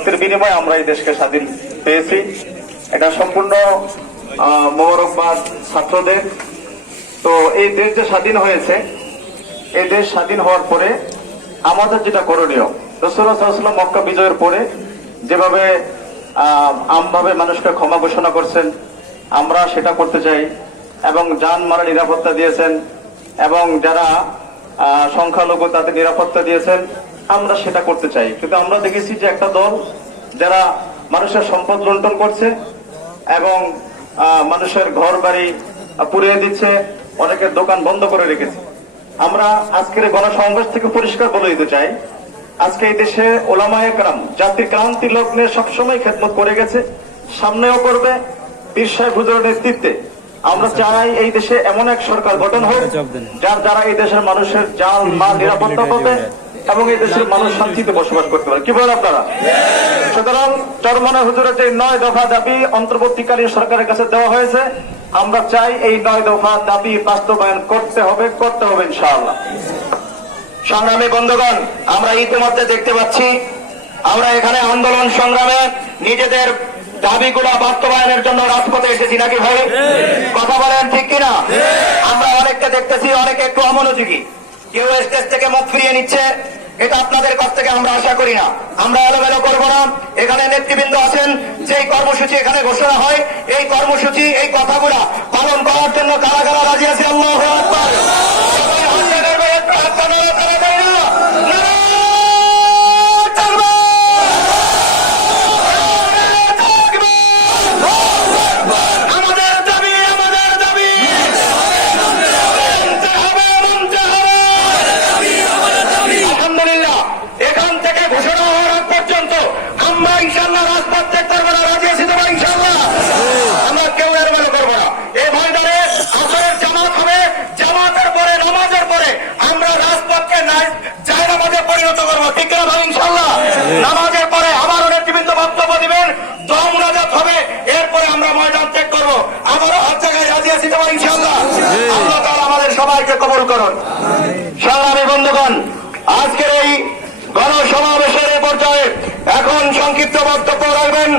রক্তের বিনিময়ে আমরা এই দেশকে স্বাধীন পেয়েছি। এটা সম্পূর্ণ মোবারকবাদ ছাত্রদের। তো এই দেশ যে স্বাধীন হয়েছে, এই দেশ স্বাধীন হওয়ার পরে আমাদের যেটা করণীয়, রাসূলুল্লাহ সাল্লাল্লাহু আলাইহি ওয়াসাল্লাম মক্কা বিজয়ের পরে যেভাবে আমভাবে মানুষকে ক্ষমা ঘোষণা করছেন, আমরা সেটা করতে চাই এবং জানমালের নিরাপত্তা দিয়েছেন এবং যারা সংখ্যালঘু তাদের নিরাপত্তা দিয়েছেন, আমরা সেটা করতে চাই। কিন্তু আমরা দেখেছি যে একটা দল যারা মানুষের সম্পদ লুণ্ঠন করছে এবং মানুষের ঘর বাড়ি পুড়িয়ে দিচ্ছে, অনেকের দোকান বন্ধ করে রেখেছে। আমরা আজকের গণসমাবেশ থেকে পরিষ্কার বলে দিতে চাই, আজকে এই দেশে ওলামায়ে কেরাম জাতির ক্রান্তি লগ্নে সবসময় খেদমত করে গেছে, সামনেও করবে পীর সাহেব হুজুরের নেতৃত্বে। আমরা চাই এই দেশে এমন এক সরকার গঠন হোক যার দ্বারা এই দেশের মানুষের জান মাল নিরাপত্তা পাবে এবং এই দেশের মানুষ শান্তিতে বসবাস করতে পারে। কি বলেন আপনারা? সুতরাং চরমনাই হুজুরের যে 9 দফা দাবি অন্তর্বর্তীকালীন সরকারের কাছে দেওয়া হয়েছে, আমরা চাই এই 9 দফা দাবি বাস্তবায়ন করতে হবে ইনশাআল্লাহ। সংগ্রামী বন্ধুগণ, আমরা ইতিমধ্যে দেখতে পাচ্ছি আমরা এখানে আন্দোলন সংগ্রামে নিজেদের দাবিগুলো বাস্তবায়নের জন্য রাজপথে এসেছি, নাকি ভাই? কথা বলেন ঠিক কিনা? আমরা অনেককে দেখতেছি অনেকে একটু অমনোযোগী, কেউ স্টেজ থেকে মুখ ফিরিয়ে নিচ্ছে। এটা আপনাদের কাছ থেকে আমরা আশা করি না। আমরা এলোমেলো করবো না। এখানে নেতৃবৃন্দ আছেন, যেই কর্মসূচি এখানে ঘোষণা হয়, এই কর্মসূচি এই কথাগুলা পালন করার জন্য কারা কারা রাজি আছে? আল্লাহু আকবার। নামাজের পরে আবারও নেতৃবৃন্দ বক্তব্য দিবেন, দোয়া মুনাজাত হবে, এরপরে আমরা ময়দান ত্যাগ করবো। আবারও হাত জায়গায় রাজি আছি তো ইনশাআল্লাহ। আল্লাহ তাআলা আমাদের সবাইকে কবুল করুন। সংগ্রামী বন্ধুগণ, আজকের এই গণসমাবেশের পর্যায়ে এখন সংক্ষিপ্ত বক্তব্য রাখবেন